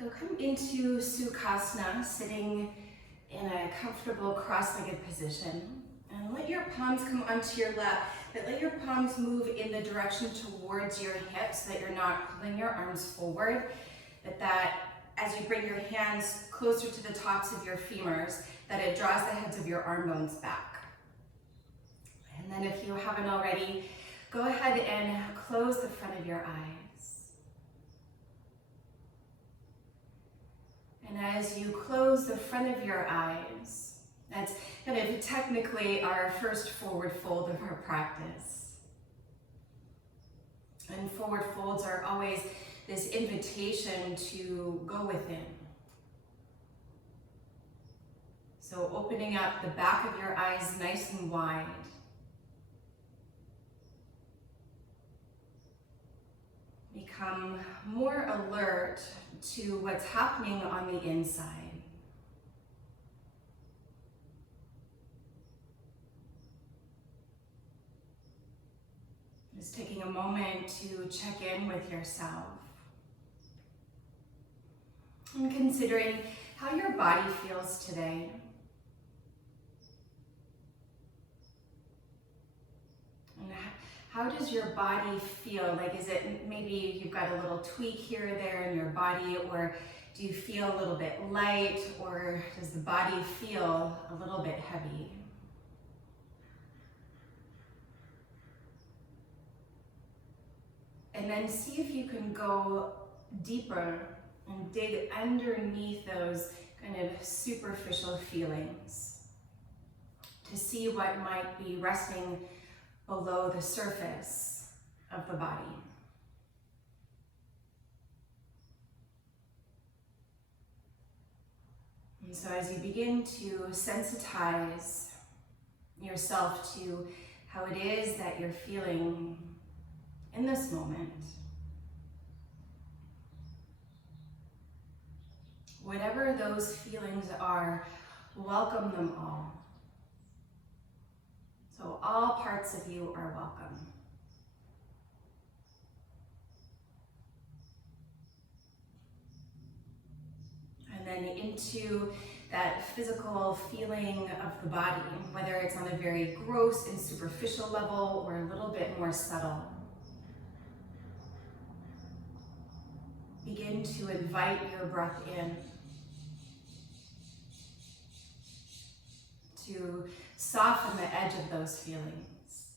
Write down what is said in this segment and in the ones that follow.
So come into Sukhasana, sitting in a comfortable cross-legged position. And let your palms come onto your lap, but let your palms move in the direction towards your hips so that you're not pulling your arms forward, but that as you bring your hands closer to the tops of your femurs, that it draws the heads of your arm bones back. And then if you haven't already, go ahead and close the front of your eyes. And as you close the front of your eyes, that's kind of technically our first forward fold of our practice. And forward folds are always this invitation to go within. So opening up the back of your eyes nice and wide. Become more alert to what's happening on the inside. Just taking a moment to check in with yourself. And considering how your body feels today. And how does your body feel? Like, is it maybe you've got a little tweak here or there in your body, or do you feel a little bit light, or does the body feel a little bit heavy? And then see if you can go deeper and dig underneath those kind of superficial feelings to see what might be resting below the surface of the body. And so as you begin to sensitize yourself to how it is that you're feeling in this moment, whatever those feelings are, welcome them all. So all parts of you are welcome. And then into that physical feeling of the body, whether it's on a very gross and superficial level or a little bit more subtle. Begin to invite your breath in to soften the edge of those feelings.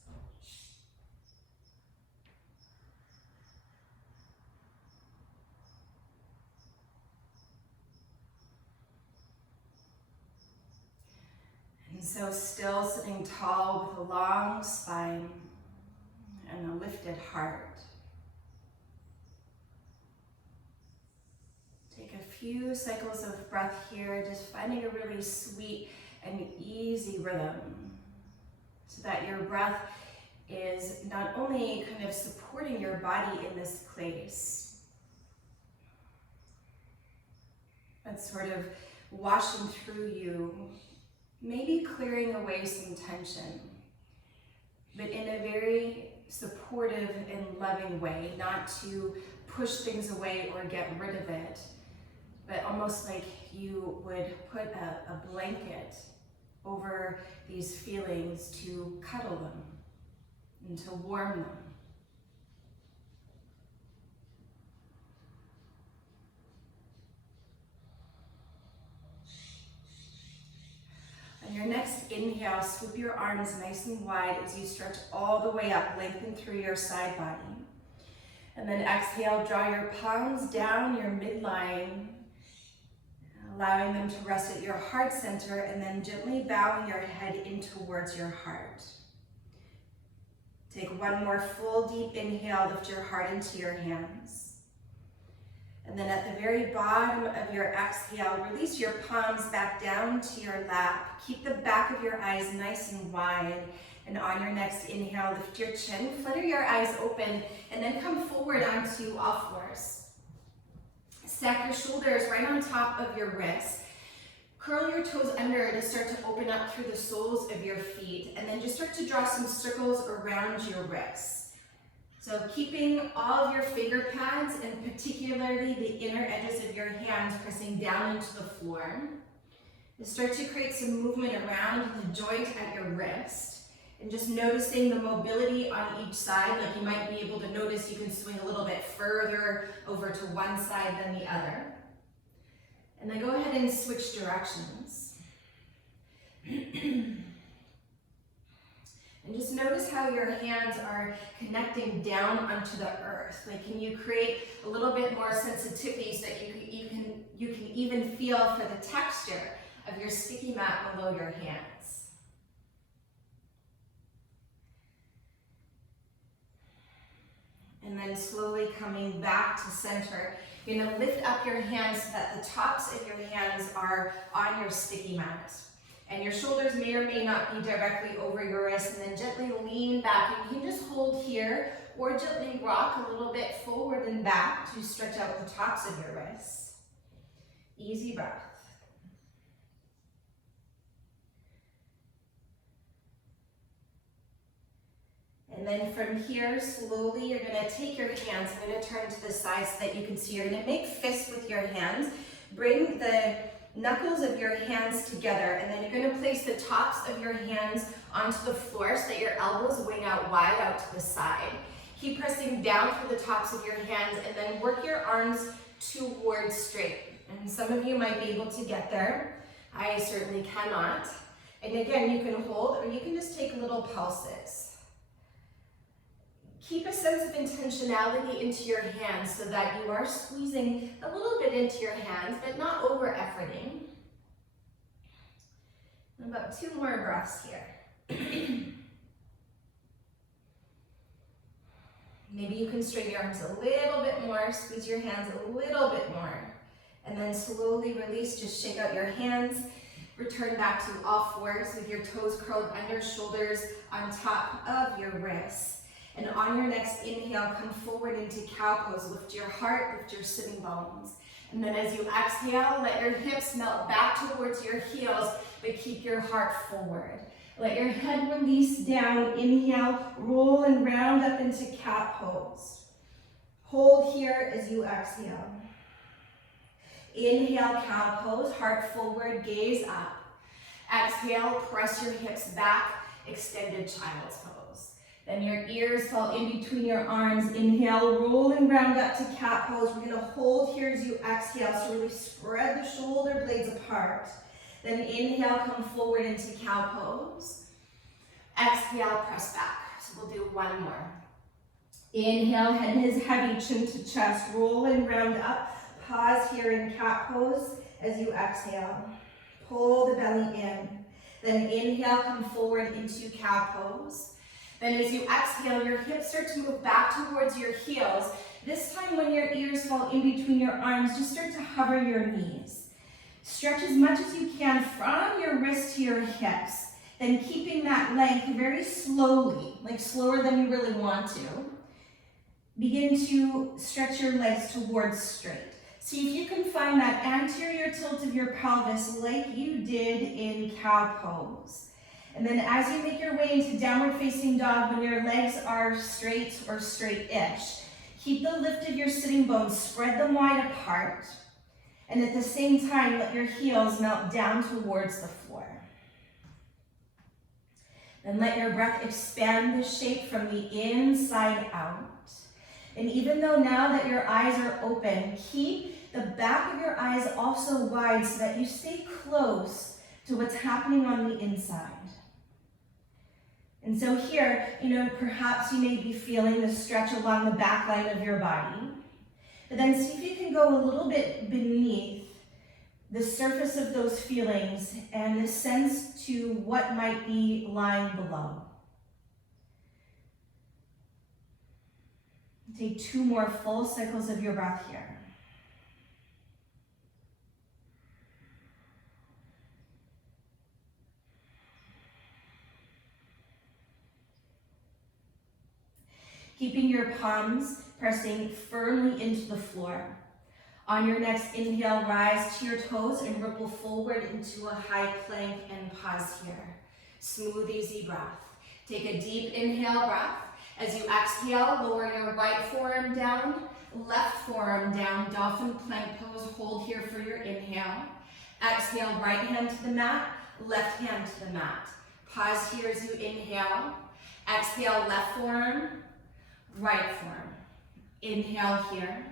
And so still sitting tall with a long spine and a lifted heart. Take a few cycles of breath here, just finding a really sweet and easy rhythm so that your breath is not only kind of supporting your body in this place, but sort of washing through you, maybe clearing away some tension, but in a very supportive and loving way, not to push things away or get rid of it, but almost like you would put a blanket over these feelings to cuddle them and to warm them. On your next inhale, swoop your arms nice and wide as you stretch all the way up, lengthen through your side body. And then exhale, draw your palms down your midline, allowing them to rest at your heart center, and then gently bowing your head in towards your heart. Take one more full deep inhale, lift your heart into your hands. And then at the very bottom of your exhale, release your palms back down to your lap. Keep the back of your eyes nice and wide. And on your next inhale, lift your chin, flutter your eyes open, and then come forward onto all fours. Stack your shoulders right on top of your wrists. Curl your toes under to start to open up through the soles of your feet, and then just start to draw some circles around your wrists. So keeping all of your finger pads and particularly the inner edges of your hands pressing down into the floor. You start to create some movement around the joint at your wrist and just noticing the mobility on each side. Like you might be able to notice you can swing a little bit further over to one side than the other. And then go ahead and switch directions. And just notice how your hands are connecting down onto the earth. Like, can you create a little bit more sensitivity so that you can even feel for the texture of your sticky mat below your hands. And then slowly coming back to center. You're gonna lift up your hands so that the tops of your hands are on your sticky mat. And your shoulders may or may not be directly over your wrists, and then gently lean back. And you can just hold here or gently rock a little bit forward and back to stretch out the tops of your wrists. Easy breath. And then from here, slowly, you're gonna take your hands, I'm gonna turn to the side so that you can see. You're gonna make fists with your hands. Bring the knuckles of your hands together, and then you're gonna place the tops of your hands onto the floor so that your elbows wing out wide out to the side. Keep pressing down through the tops of your hands, and then work your arms towards straight. And some of you might be able to get there. I certainly cannot. And again, you can hold, or you can just take little pulses. Keep a sense of intentionality into your hands so that you are squeezing a little bit into your hands, but not over-efforting. And about 2 more breaths here. Maybe you can straighten your arms a little bit more, squeeze your hands a little bit more, and then slowly release, just shake out your hands. Return back to all fours with your toes curled under, shoulders on top of your wrists. And on your next inhale, come forward into cow pose. Lift your heart, lift your sitting bones. And then as you exhale, let your hips melt back towards your heels, but keep your heart forward. Let your head release down. Inhale, roll and round up into cat pose. Hold here as you exhale. Inhale, cow pose, heart forward, gaze up. Exhale, press your hips back, extended child's pose. Then your ears fall in between your arms. Inhale, roll and round up to cat pose. We're gonna hold here as you exhale, so really spread the shoulder blades apart. Then inhale, come forward into cow pose. Exhale, press back. So we'll do 1 more. Inhale, head is heavy, chin to chest. Roll and round up. Pause here in cat pose as you exhale. Pull the belly in. Then inhale, come forward into cow pose. Then as you exhale, your hips start to move back towards your heels. This time when your ears fall in between your arms, just start to hover your knees. Stretch as much as you can from your wrist to your hips. Then keeping that length very slowly, like slower than you really want to. Begin to stretch your legs towards straight. See if you can find that anterior tilt of your pelvis like you did in cow pose. And then as you make your way into downward facing dog, when your legs are straight or straight-ish, keep the lift of your sitting bones, spread them wide apart. And at the same time, let your heels melt down towards the floor. Then let your breath expand the shape from the inside out. And even though now that your eyes are open, keep the back of your eyes also wide so that you stay close to what's happening on the inside. And so here, perhaps you may be feeling the stretch along the back line of your body. But then see if you can go a little bit beneath the surface of those feelings and the sense to what might be lying below. Take 2 more full cycles of your breath here. Keeping your palms pressing firmly into the floor. On your next inhale, rise to your toes and ripple forward into a high plank and pause here. Smooth, easy breath. Take a deep inhale breath. As you exhale, lower your right forearm down, left forearm down, Dolphin plank pose. Hold here for your inhale. Exhale, right hand to the mat, left hand to the mat. Pause here as you inhale. Exhale, left forearm, right forearm. Inhale here.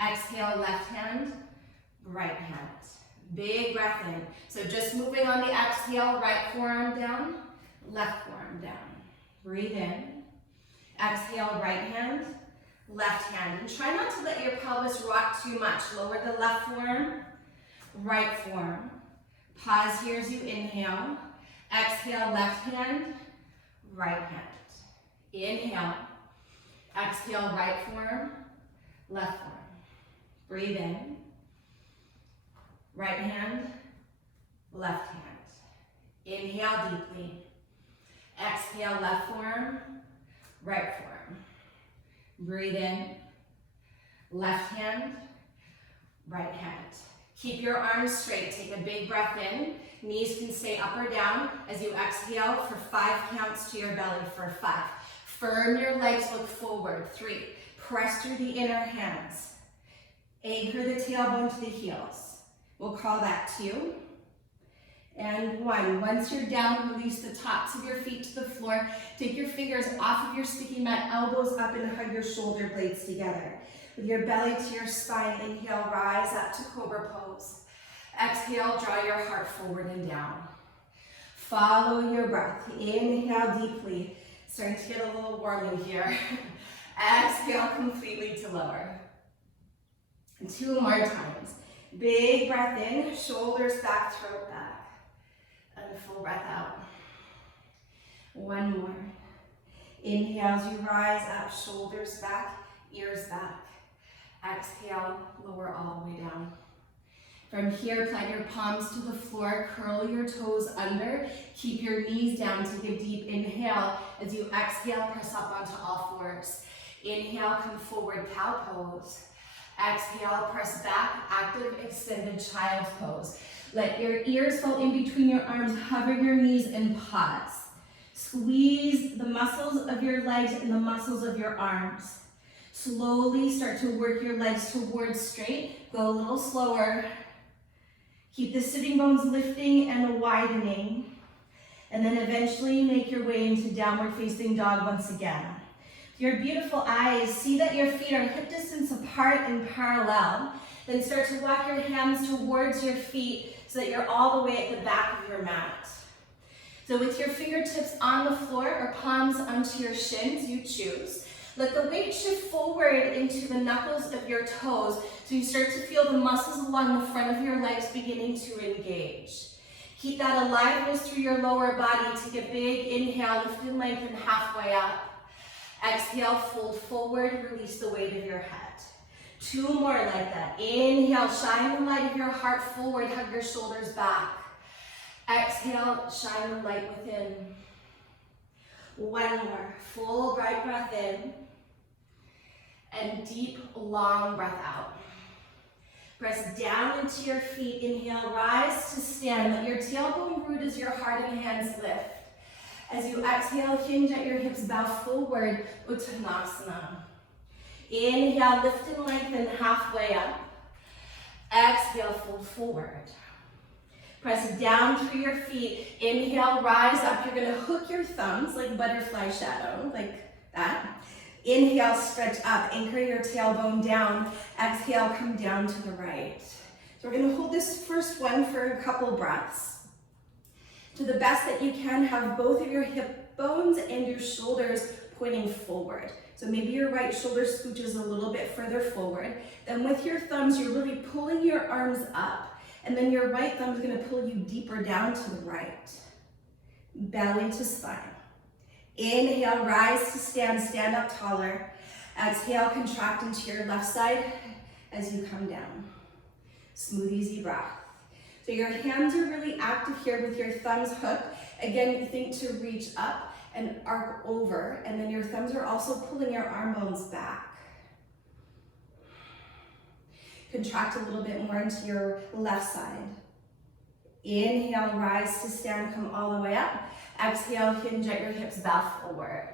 Exhale, left hand, right hand. Big breath in. So just moving on the exhale, right forearm down, left forearm down. Breathe in. Exhale, right hand, left hand. And try not to let your pelvis rock too much. Lower the left forearm, right forearm. Pause here as you inhale. Exhale, left hand, right hand. Inhale. Exhale, right forearm, left forearm. Breathe in. Right hand, left hand. Inhale deeply. Exhale, left forearm, right forearm. Breathe in. Left hand, right hand. Keep your arms straight. Take a big breath in. Knees can stay up or down as you exhale for 5 counts to your belly for 5. Firm your legs, look forward. 3. Press through the inner hands. Anchor the tailbone to the heels. We'll call that 2. And 1. Once you're down, release the tops of your feet to the floor. Take your fingers off of your sticky mat, elbows up, and hug your shoulder blades together. With your belly to your spine, inhale, rise up to Cobra Pose. Exhale, draw your heart forward and down. Follow your breath. Inhale deeply. Starting to get a little warm in here. Exhale completely to lower. 2 more times. Big breath in, shoulders back, throat back. And a full breath out. 1 more. Inhale as you rise up, shoulders back, ears back. Exhale, lower all the way down. From here, plant your palms to the floor, curl your toes under, keep your knees down, take a deep inhale. As you exhale, press up onto all fours. Inhale, come forward, cow pose. Exhale, press back, active extended child's pose. Let your ears fall in between your arms, hover your knees and pause. Squeeze the muscles of your legs and the muscles of your arms. Slowly start to work your legs towards straight. Go a little slower. Keep the sitting bones lifting and widening. And then eventually make your way into downward facing dog once again. Your beautiful eyes, see that your feet are hip distance apart and parallel. Then start to walk your hands towards your feet so that you're all the way at the back of your mat. So with your fingertips on the floor or palms onto your shins, you choose. Let the weight shift forward into the knuckles of your toes so you start to feel the muscles along the front of your legs beginning to engage. Keep that aliveness through your lower body. Take a big inhale, lift and lengthen halfway up. Exhale, fold forward, release the weight of your head. 2 more like that. Inhale, shine the light of your heart forward, hug your shoulders back. Exhale, shine the light within. 1 more, full bright breath in. And deep, long breath out. Press down into your feet. Inhale, rise to stand. Let your tailbone root as your heart and hands lift. As you exhale, hinge at your hips, bow forward, Uttanasana. Inhale, lift and lengthen halfway up. Exhale, fold forward. Press down through your feet. Inhale, rise up. You're gonna hook your thumbs like butterfly shadow, like that. Inhale, stretch up, anchor your tailbone down. Exhale, come down to the right. So we're gonna hold this first one for a couple breaths. To the best that you can, have both of your hip bones and your shoulders pointing forward. So maybe your right shoulder scooches a little bit further forward. Then with your thumbs, you're really pulling your arms up. And then your right thumb is gonna pull you deeper down to the right. Belly to spine. Inhale, rise to stand, stand up taller. Exhale, contract into your left side as you come down. Smooth, easy breath. So your hands are really active here with your thumbs hooked. Again, you think to reach up and arc over, and then your thumbs are also pulling your arm bones back. Contract a little bit more into your left side. Inhale, rise to stand, come all the way up. Exhale, hinge at your hips, bow forward.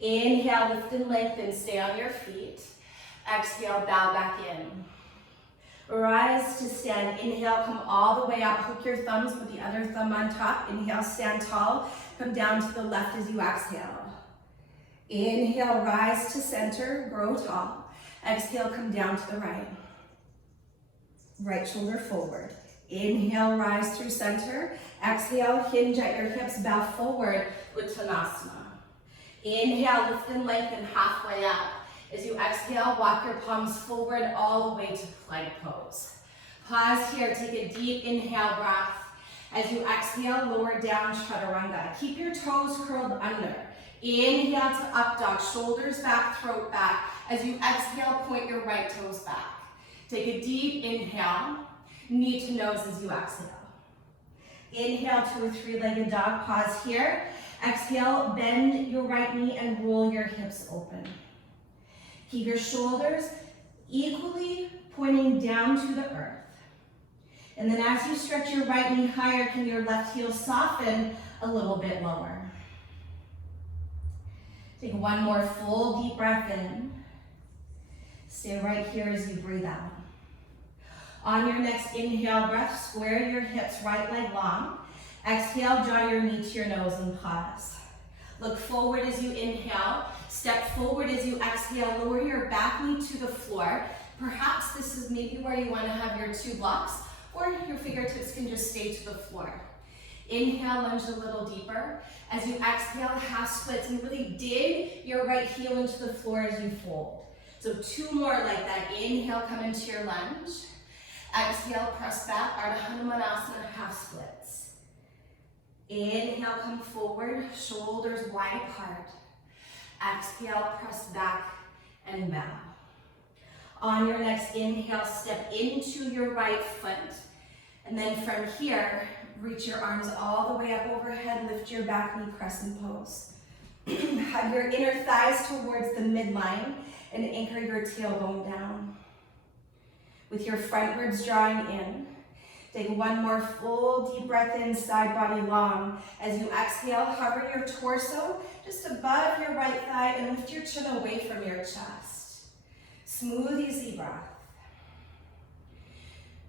Inhale, lift and lengthen, stay on your feet. Exhale, bow back in. Rise to stand. Inhale, come all the way up. Hook your thumbs with the other thumb on top. Inhale, stand tall. Come down to the left as you exhale. Inhale, rise to center, grow tall. Exhale, come down to the right. Right shoulder forward. Inhale, rise through center. Exhale, hinge at your hips, bow forward, Uttanasana. Inhale, lift and lengthen halfway up. As you exhale, walk your palms forward all the way to plank pose. Pause here, take a deep inhale breath. As you exhale, lower down, chaturanga. Keep your toes curled under. Inhale to up dog, shoulders back, throat back. As you exhale, point your right toes back. Take a deep inhale, knee to nose as you exhale. Inhale to a three-legged dog, pause here. Exhale, bend your right knee and roll your hips open. Keep your shoulders equally pointing down to the earth. And then as you stretch your right knee higher, can your left heel soften a little bit lower? Take one more full deep breath in. Stay right here as you breathe out. On your next inhale breath, square your hips, right leg long. Exhale, draw your knee to your nose and pause. Look forward as you inhale. Step forward as you exhale. Lower your back knee to the floor. Perhaps this is maybe where you want to have your two blocks, or your fingertips can just stay to the floor. Inhale, lunge a little deeper. As you exhale, half splits, and really dig your right heel into the floor as you fold. So two more like that. Inhale, come into your lunge. Exhale, press back, Ardha Hanumanasana, half splits. Inhale, come forward, shoulders wide apart. Exhale, press back and bow. On your next inhale, step into your right foot. And then from here, reach your arms all the way up overhead, lift your back knee, crescent pose. Hug your inner thighs towards the midline and anchor your tailbone down. With your front ribs drawing in, take one more full deep breath in, side body long. As you exhale, hover your torso just above your right thigh and lift your chin away from your chest. Smooth, easy breath.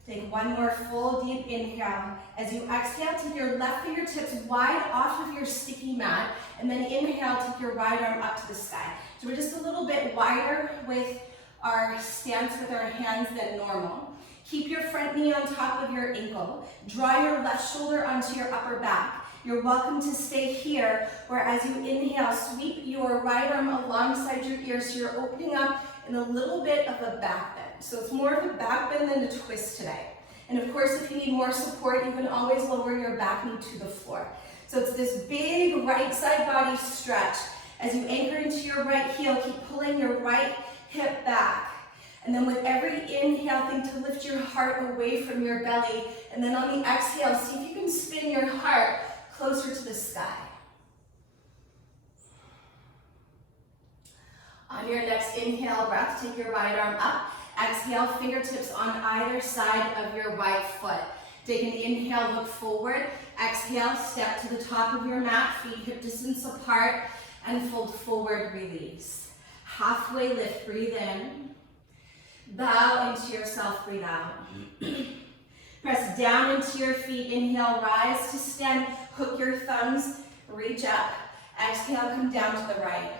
Take one more full deep inhale. As you exhale, take your left fingertips wide off of your sticky mat, and then inhale, take your right arm up to the sky. So we're just a little bit wider with our stance with our hands than normal. Keep your front knee on top of your ankle. Draw your left shoulder onto your upper back. You're welcome to stay here, where as you inhale, sweep your right arm alongside your ear, so you're opening up in a little bit of a back bend. So it's more of a back bend than a twist today. And of course, if you need more support, you can always lower your back knee to the floor. So it's this big right side body stretch. As you anchor into your right heel, keep pulling your right hip back. And then with every inhale, think to lift your heart away from your belly. And then on the exhale, see if you can spin your heart closer to the sky. On your next inhale breath, take your right arm up. Exhale, fingertips on either side of your right foot. Take an inhale, look forward. Exhale, step to the top of your mat, feet hip distance apart, and fold forward, release. Halfway lift, breathe in. Bow into yourself, breathe out. Press down into your feet, inhale, rise to stand, hook your thumbs, reach up. Exhale, come down to the right.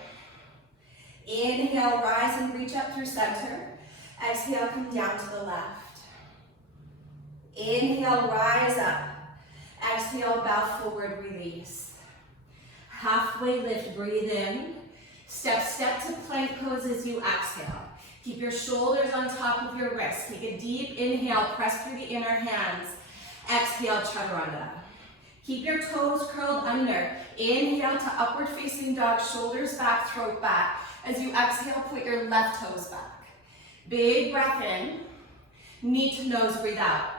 Inhale, rise and reach up through center. Exhale, come down to the left. Inhale, rise up. Exhale, bow forward, release. Halfway lift, breathe in. Step to plank pose as you exhale. Keep your shoulders on top of your wrists. Take a deep inhale, press through the inner hands. Exhale, chaturanga. Keep your toes curled under. Inhale to upward facing dog, shoulders back, throat back. As you exhale, put your left toes back. Big breath in, knee to nose, breathe out.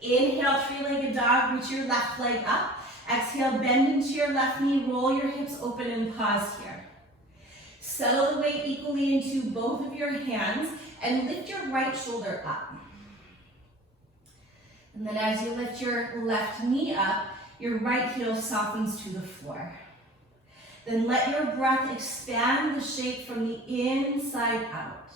Inhale, three-legged dog, reach your left leg up. Exhale, bend into your left knee, roll your hips open and pause here. Settle the weight equally into both of your hands and lift your right shoulder up. And then as you lift your left knee up, your right heel softens to the floor. Then let your breath expand the shape from the inside out.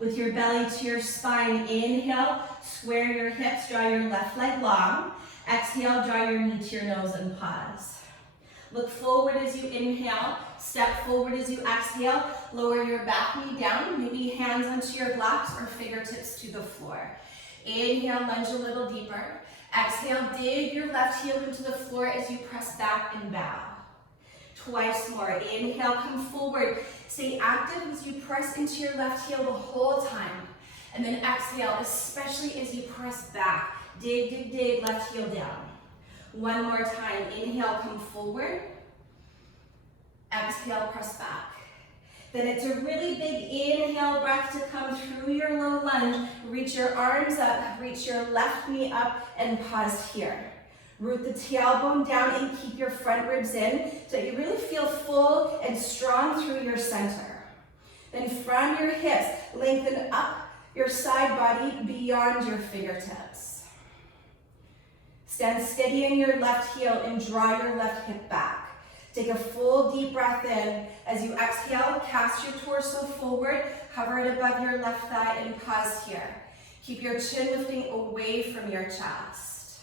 With your belly to your spine, inhale, square your hips, draw your left leg long. Exhale, draw your knee to your nose and pause. Look forward as you inhale, step forward as you exhale, lower your back knee down, maybe hands onto your blocks or fingertips to the floor. Inhale, lunge a little deeper. Exhale, dig your left heel into the floor as you press back and bow. Twice more. Inhale, come forward. Stay active as you press into your left heel the whole time. And then exhale, especially as you press back. Dig, dig, dig, left heel down. One more time. Inhale, come forward. Exhale, press back. Then it's a really big inhale breath to come through your low lunge. Reach your arms up, reach your left knee up, and pause here. Root the tailbone down and keep your front ribs in so you really feel full and strong through your center. Then from your hips, lengthen up your side body beyond your fingertips. Stand steady in your left heel and draw your left hip back. Take a full deep breath in. As you exhale, cast your torso forward, hover it above your left thigh and pause here. Keep your chin lifting away from your chest.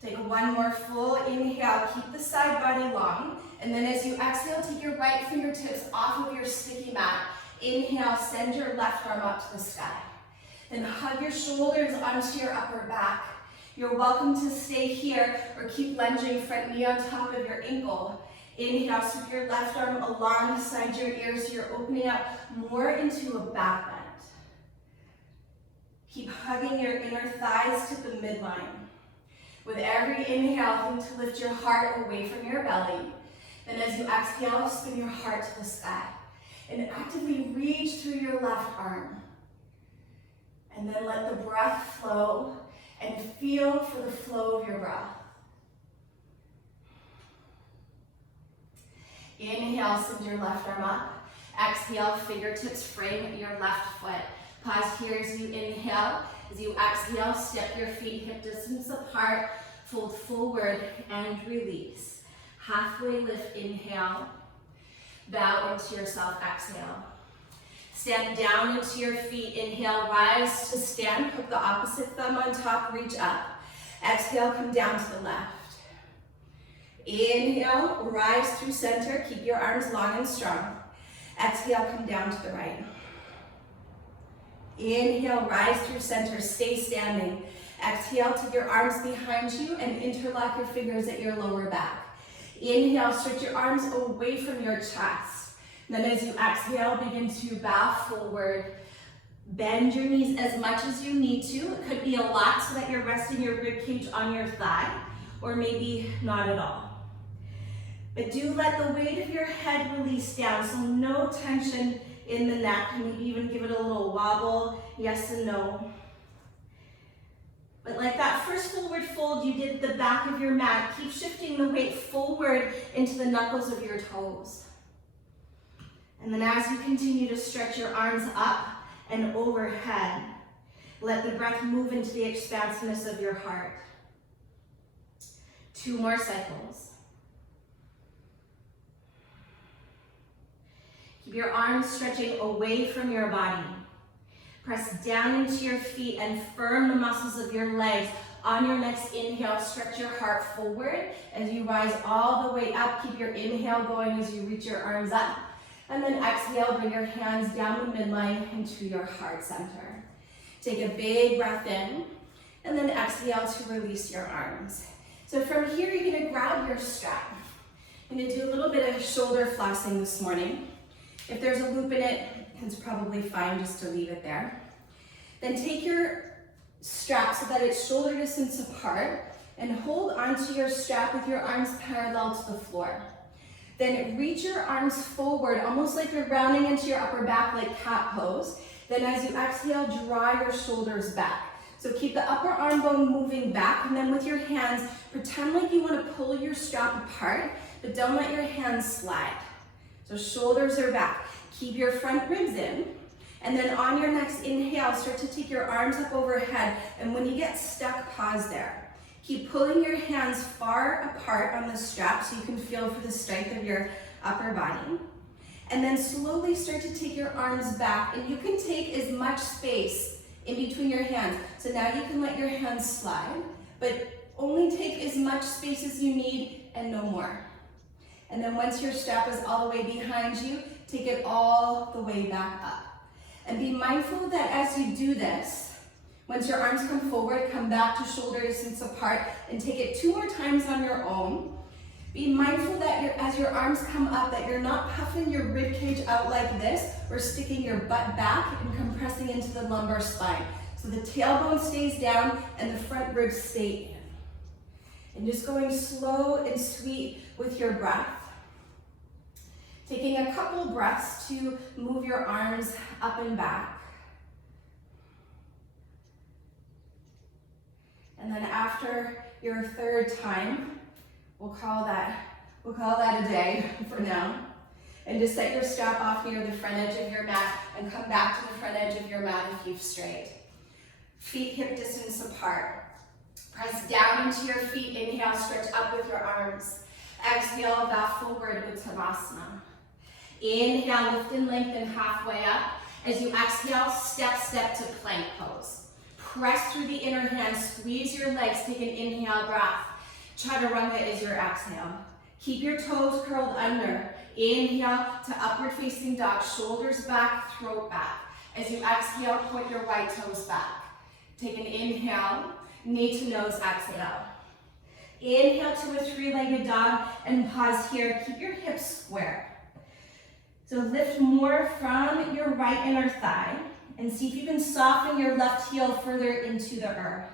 Take one more full inhale, keep the side body long, and then as you exhale, take your right fingertips off of your sticky mat. Inhale, send your left arm up to the sky. Then hug your shoulders onto your upper back. You're welcome to stay here or keep lunging, front knee on top of your ankle. Inhale, sweep your left arm alongside your ears so you're opening up more into a back bend. Keep hugging your inner thighs to the midline. With every inhale, think to lift your heart away from your belly. Then as you exhale, spin your heart to the sky. And actively reach through your left arm. And then let the breath flow and feel for the flow of your breath. Inhale, send your left arm up. Exhale, fingertips frame your left foot. Pause here as you inhale. As you exhale, step your feet hip distance apart, fold forward and release. Halfway lift, inhale. Bow into yourself, exhale. Stand down into your feet, inhale, rise to stand, hook the opposite thumb on top, reach up. Exhale, come down to the left. Inhale, rise through center, keep your arms long and strong. Exhale, come down to the right. Inhale, rise through center, stay standing. Exhale, take your arms behind you and interlock your fingers at your lower back. Inhale, stretch your arms away from your chest. Then as you exhale, begin to bow forward. Bend your knees as much as you need to. It could be a lot so that you're resting your rib cage on your thigh, or maybe not at all. But do let the weight of your head release down, so no tension in the neck. Maybe even give it a little wobble, yes and no. But like that first forward fold you did at the back of your mat, keep shifting the weight forward into the knuckles of your toes. And then as you continue to stretch your arms up and overhead, let the breath move into the expansiveness of your heart. 2 more cycles. Keep your arms stretching away from your body. Press down into your feet and firm the muscles of your legs. On your next inhale, stretch your heart forward as you rise all the way up. Keep your inhale going as you reach your arms up. And then exhale, bring your hands down the midline into your heart center. Take a big breath in, and then exhale to release your arms. So from here, you're gonna grab your strap. I'm gonna do a little bit of shoulder flossing this morning. If there's a loop in it, it's probably fine just to leave it there. Then take your strap so that it's shoulder distance apart, and hold onto your strap with your arms parallel to the floor. Then reach your arms forward, almost like you're rounding into your upper back like cat pose. Then as you exhale, draw your shoulders back. So keep the upper arm bone moving back, and then with your hands, pretend like you want to pull your strap apart, but don't let your hands slide. So shoulders are back. Keep your front ribs in, and then on your next inhale, start to take your arms up overhead, and when you get stuck, pause there. Keep pulling your hands far apart on the strap so you can feel for the strength of your upper body. And then slowly start to take your arms back, and you can take as much space in between your hands. So now you can let your hands slide, but only take as much space as you need and no more. And then once your strap is all the way behind you, take it all the way back up. And be mindful that as you do this, once your arms come forward, come back to shoulder distance apart and take it 2 more times on your own. Be mindful that as your arms come up, that you're not puffing your rib cage out like this or sticking your butt back and compressing into the lumbar spine. So the tailbone stays down and the front ribs stay in. And just going slow and sweet with your breath. Taking a couple breaths to move your arms up and back. And then after your third time, we'll call that a day for now. And just set your strap off near the front edge of your mat and come back to the front edge of your mat and keep straight. Feet hip distance apart. Press down into your feet. Inhale, stretch up with your arms. Exhale, bow forward, Uttanasana. Inhale, lift and lengthen halfway up. As you exhale, step to plank pose. Press through the inner hand, squeeze your legs, take an inhale breath. Chaturanga is your exhale. Keep your toes curled under. Inhale to upward facing dog, shoulders back, throat back. As you exhale, point your right toes back. Take an inhale, knee to nose, exhale. Inhale to a 3-legged dog and pause here. Keep your hips square. So lift more from your right inner thigh and see if you can soften your left heel further into the earth.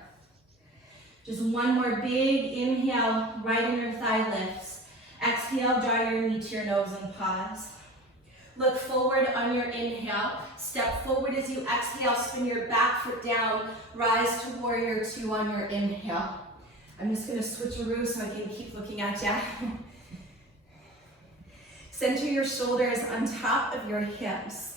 Just one more big inhale, right inner thigh lifts. Exhale, draw your knee to your nose and pause. Look forward on your inhale. Step forward as you exhale, spin your back foot down. Rise to warrior 2 on your inhale. I'm just gonna switcheroo so I can keep looking at you. Center your shoulders on top of your hips.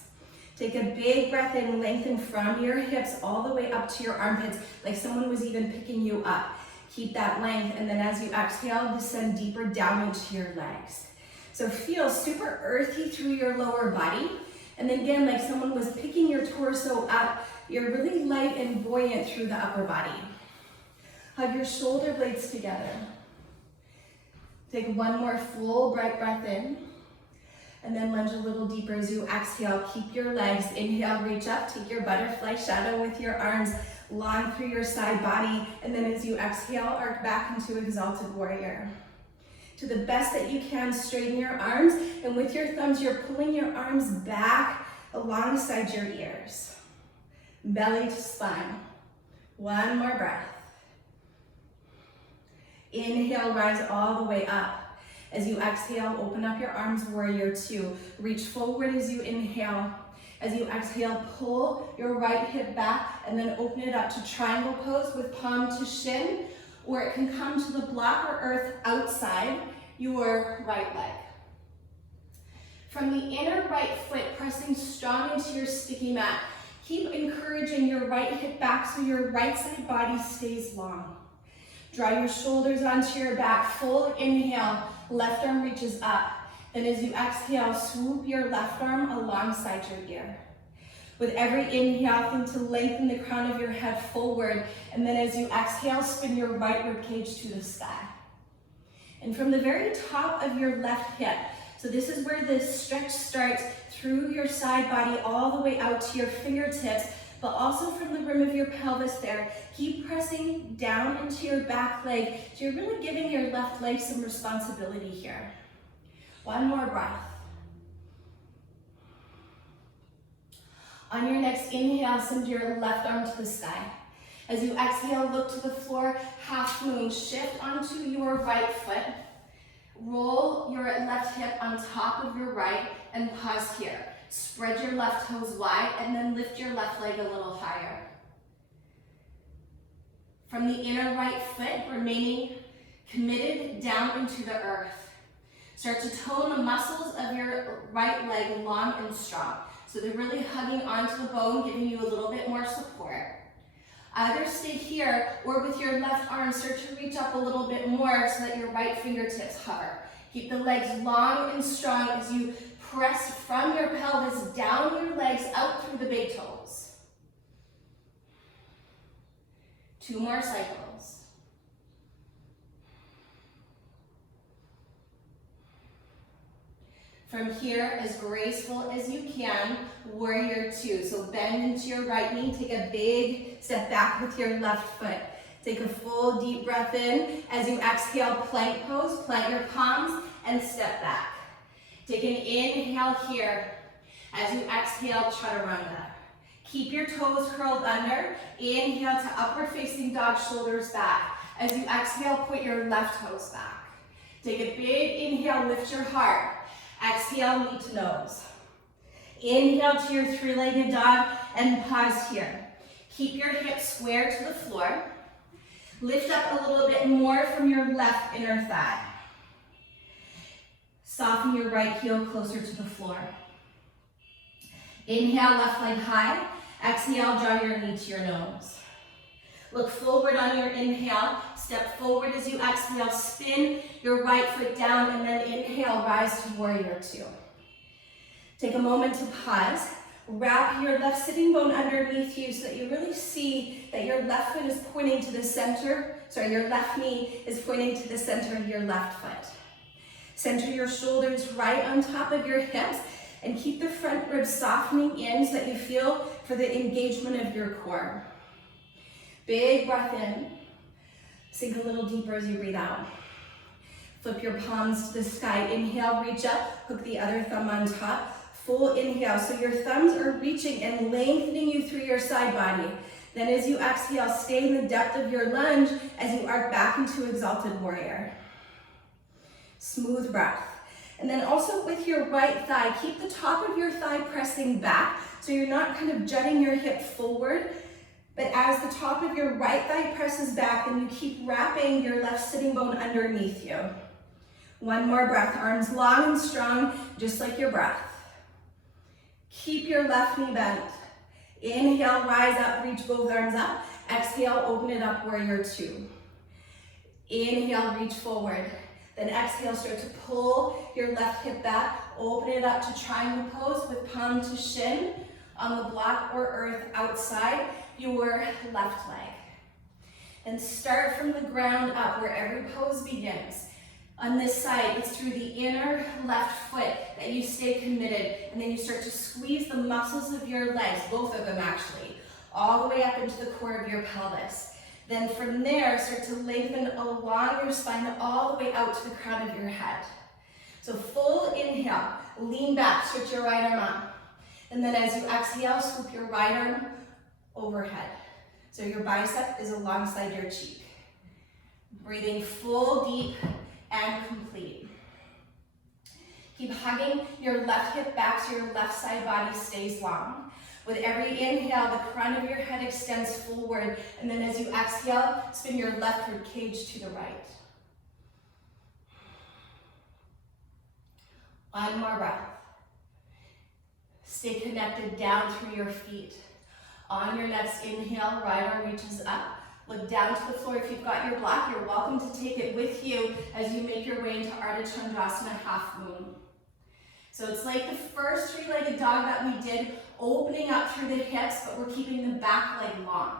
Take a big breath in, lengthen from your hips all the way up to your armpits, like someone was even picking you up. Keep that length, and then as you exhale, descend deeper down into your legs. So feel super earthy through your lower body, and then again, like someone was picking your torso up, you're really light and buoyant through the upper body. Hug your shoulder blades together. Take one more full bright breath in. And then lunge a little deeper as you exhale. Keep your legs. Inhale, reach up. Take your butterfly shadow with your arms long through your side body. And then as you exhale, arc back into exalted warrior. To the best that you can, straighten your arms. And with your thumbs, you're pulling your arms back alongside your ears. Belly to spine. One more breath. Inhale, rise all the way up. As you exhale, open up your arms, warrior 2. Reach forward as you inhale. As you exhale, pull your right hip back and then open it up to triangle pose with palm to shin, or it can come to the block or earth outside your right leg. From the inner right foot, pressing strong into your sticky mat, keep encouraging your right hip back so your right side body stays long. Draw your shoulders onto your back, full inhale, left arm reaches up. Then as you exhale, swoop your left arm alongside your ear. With every inhale, think to lengthen the crown of your head forward. And then as you exhale, spin your right ribcage to the sky. And from the very top of your left hip, so this is where the stretch starts through your side body all the way out to your fingertips, but also from the rim of your pelvis there. Keep pressing down into your back leg. So you're really giving your left leg some responsibility here. One more breath. On your next inhale, send your left arm to the sky. As you exhale, look to the floor, half moon. Shift onto your right foot. Roll your left hip on top of your right and pause here. Spread your left toes wide and then lift your left leg a little higher. From the inner right foot, remaining committed down into the earth. Start to tone the muscles of your right leg long and strong. So they're really hugging onto the bone, giving you a little bit more support. Either stay here or with your left arm, start to reach up a little bit more so that your right fingertips hover. Keep the legs long and strong as you press from your pelvis down your legs out through the big toes. 2 more cycles. From here, as graceful as you can, warrior 2. So bend into your right knee, take a big step back with your left foot. Take a full deep breath in. As you exhale, plank pose, plant your palms and step back. Take an inhale here. As you exhale, chaturanga. Keep your toes curled under. Inhale to upward facing dog, shoulders back. As you exhale, put your left toes back. Take a big inhale, lift your heart. Exhale, knee to nose. Inhale to your 3-legged dog and pause here. Keep your hips square to the floor. Lift up a little bit more from your left inner thigh. Soften your right heel closer to the floor. Inhale, left leg high. Exhale, draw your knee to your nose. Look forward on your inhale. Step forward as you exhale. Spin your right foot down and then inhale, rise to warrior 2. Take a moment to pause. Wrap your left sitting bone underneath you so that you really see that your left foot is pointing to the center. Your left knee is pointing to the center of your left foot. Center your shoulders right on top of your hips and keep the front ribs softening in so that you feel for the engagement of your core. Big breath in. Sink a little deeper as you breathe out. Flip your palms to the sky. Inhale, reach up, hook the other thumb on top. Full inhale, so your thumbs are reaching and lengthening you through your side body. Then as you exhale, stay in the depth of your lunge as you arc back into exalted warrior. Smooth breath. And then also with your right thigh, keep the top of your thigh pressing back so you're not kind of jutting your hip forward. But as the top of your right thigh presses back, then you keep wrapping your left sitting bone underneath you. 1 more breath, arms long and strong, just like your breath. Keep your left knee bent. Inhale, rise up, reach both arms up. Exhale, open it up, warrior 2. Inhale, reach forward. Then exhale, start to pull your left hip back. Open it up to triangle pose with palm to shin on the block or earth outside your left leg. And start from the ground up where every pose begins. On this side, it's through the inner left foot that you stay committed, and then you start to squeeze the muscles of your legs, both of them actually, all the way up into the core of your pelvis. Then from there, start to lengthen along your spine all the way out to the crown of your head. So full inhale, lean back, stretch your right arm up. And then as you exhale, scoop your right arm overhead. So your bicep is alongside your cheek. Breathing full, deep, and complete. Keep hugging your left hip back so your left side body stays long. With every inhale, the crown of your head extends forward, and then as you exhale, spin your left rib cage to the right. 1 more breath. Stay connected down through your feet. On your next inhale, right arm reaches up. Look down to the floor. If you've got your block, you're welcome to take it with you as you make your way into Ardha Chandrasana, half moon. So it's like the first 3-legged dog that we did, opening up through the hips, but we're keeping the back leg long.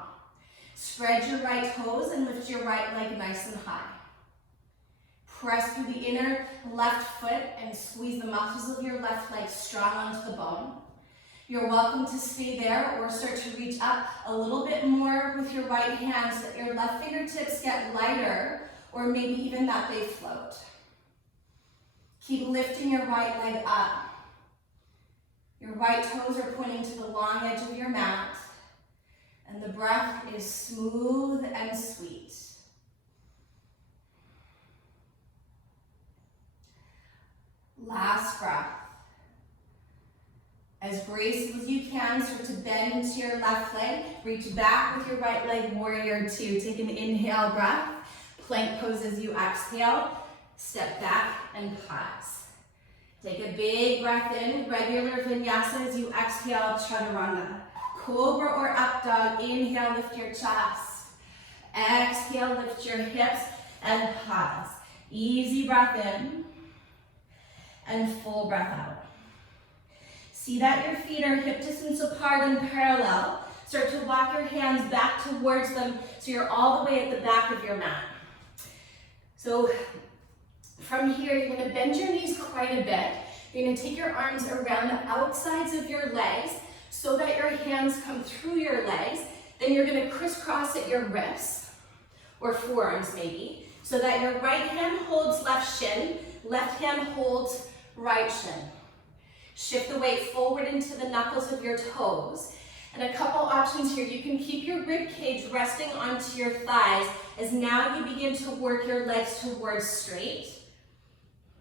Spread your right toes and lift your right leg nice and high. Press through the inner left foot and squeeze the muscles of your left leg strong onto the bone. You're welcome to stay there or start to reach up a little bit more with your right hand so that your left fingertips get lighter, or maybe even that they float. Keep lifting your right leg up. Your right toes are pointing to the long edge of your mat, and the breath is smooth and sweet. Last breath. As graceful as you can, start to bend into your left leg. Reach back with your right leg, warrior 2. Take an inhale breath. Plank pose as you exhale. Step back and pause. Take a big breath in, regular vinyasa as you exhale, chaturanga. Cobra or up dog. Inhale, lift your chest. Exhale, lift your hips and pause. Easy breath in and full breath out. See that your feet are hip distance apart and parallel. Start to walk your hands back towards them so you're all the way at the back of your mat. So from here, you're going to bend your knees quite a bit. You're going to take your arms around the outsides of your legs so that your hands come through your legs. Then you're going to crisscross at your wrists, or forearms maybe, so that your right hand holds left shin, left hand holds right shin. Shift the weight forward into the knuckles of your toes. And a couple options here. You can keep your rib cage resting onto your thighs as now you begin to work your legs towards straight.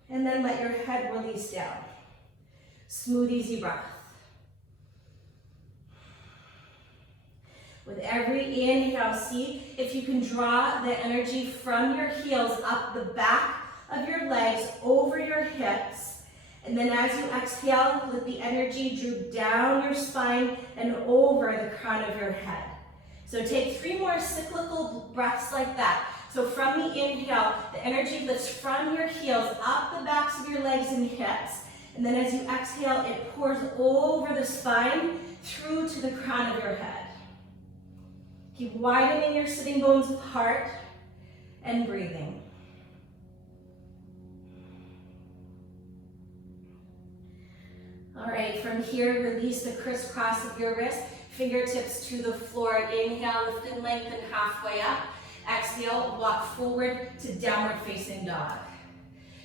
And then let your head release down. Smooth, easy breath. With every inhale, see if you can draw the energy from your heels up the back of your legs, over your hips. And then as you exhale, let the energy droop down your spine and over the crown of your head. So take 3 more cyclical breaths like that. So from the inhale, the energy lifts from your heels up the backs of your legs and hips. And then as you exhale, it pours over the spine through to the crown of your head. Keep widening your sitting bones apart and breathing. All right, from here, release the crisscross of your wrist, fingertips to the floor. Inhale, lift and lengthen halfway up. Exhale, walk forward to downward facing dog.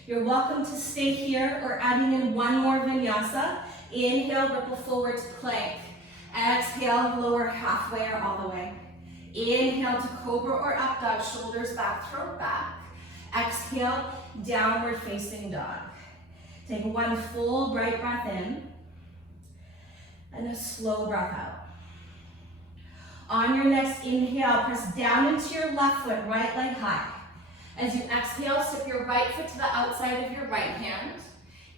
You're welcome to stay here or adding in one more vinyasa. Inhale, ripple forward to plank. Exhale, lower halfway or all the way. Inhale to cobra or up dog, shoulders back, throat back. Exhale, downward facing dog. Take one full bright breath in and a slow breath out. On your next inhale, press down into your left foot, right leg high. As you exhale, step your right foot to the outside of your right hand.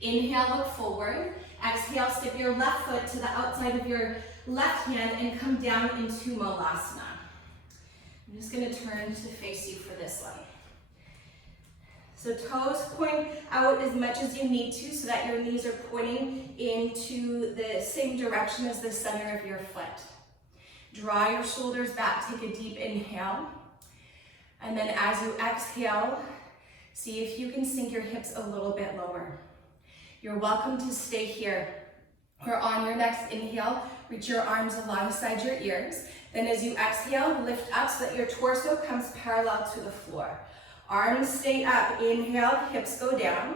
Inhale, look forward. Exhale, step your left foot to the outside of your left hand and come down into Malasana. I'm just going to turn to face you for this one. So toes point out as much as you need to so that your knees are pointing into the same direction as the center of your foot. Draw your shoulders back, take a deep inhale. And then as you exhale, see if you can sink your hips a little bit lower. You're welcome to stay here. Or on your next inhale, reach your arms alongside your ears. Then as you exhale, lift up so that your torso comes parallel to the floor. Arms stay up, inhale, hips go down.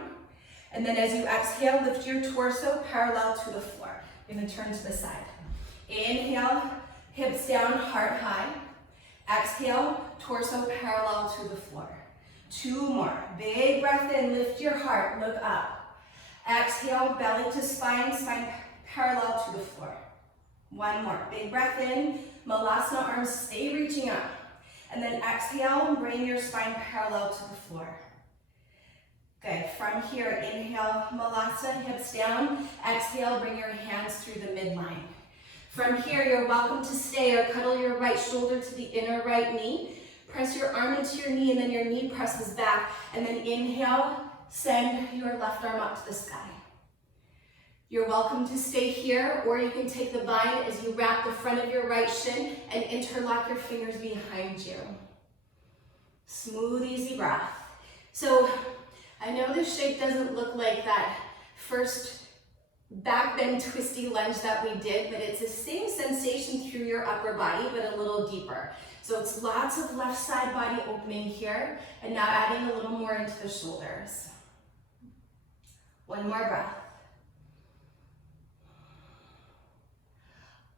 And then as you exhale, lift your torso parallel to the floor. You're gonna turn to the side. Inhale, hips down, heart high. Exhale, torso parallel to the floor. 2 more, big breath in, lift your heart, look up. Exhale, belly to spine, spine parallel to the floor. 1 more, big breath in, Malasana, arms stay reaching up. And then exhale, bring your spine parallel to the floor. Good, from here, inhale, Malasana, hips down. Exhale, bring your hands through the midline. From here, you're welcome to stay or cuddle your right shoulder to the inner right knee. Press your arm into your knee and then your knee presses back. And then inhale, send your left arm up to the sky. You're welcome to stay here, or you can take the bind as you wrap the front of your right shin and interlock your fingers behind you. Smooth, easy breath. So I know this shape doesn't look like that first back bend twisty lunge that we did, but it's the same sensation through your upper body, but a little deeper. So it's lots of left side body opening here, and now adding a little more into the shoulders. 1 more breath.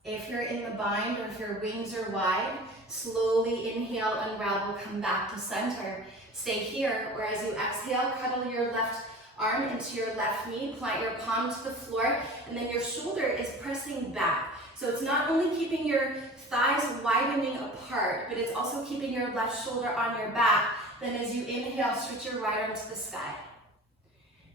If you're in the bind or if your wings are wide, slowly inhale, unravel, come back to center. Stay here, or as you exhale, cuddle your left arm into your left knee, plant your palm to the floor, and then your shoulder is pressing back. So it's not only keeping your thighs widening apart, but it's also keeping your left shoulder on your back. Then as you inhale, switch your right arm to the sky.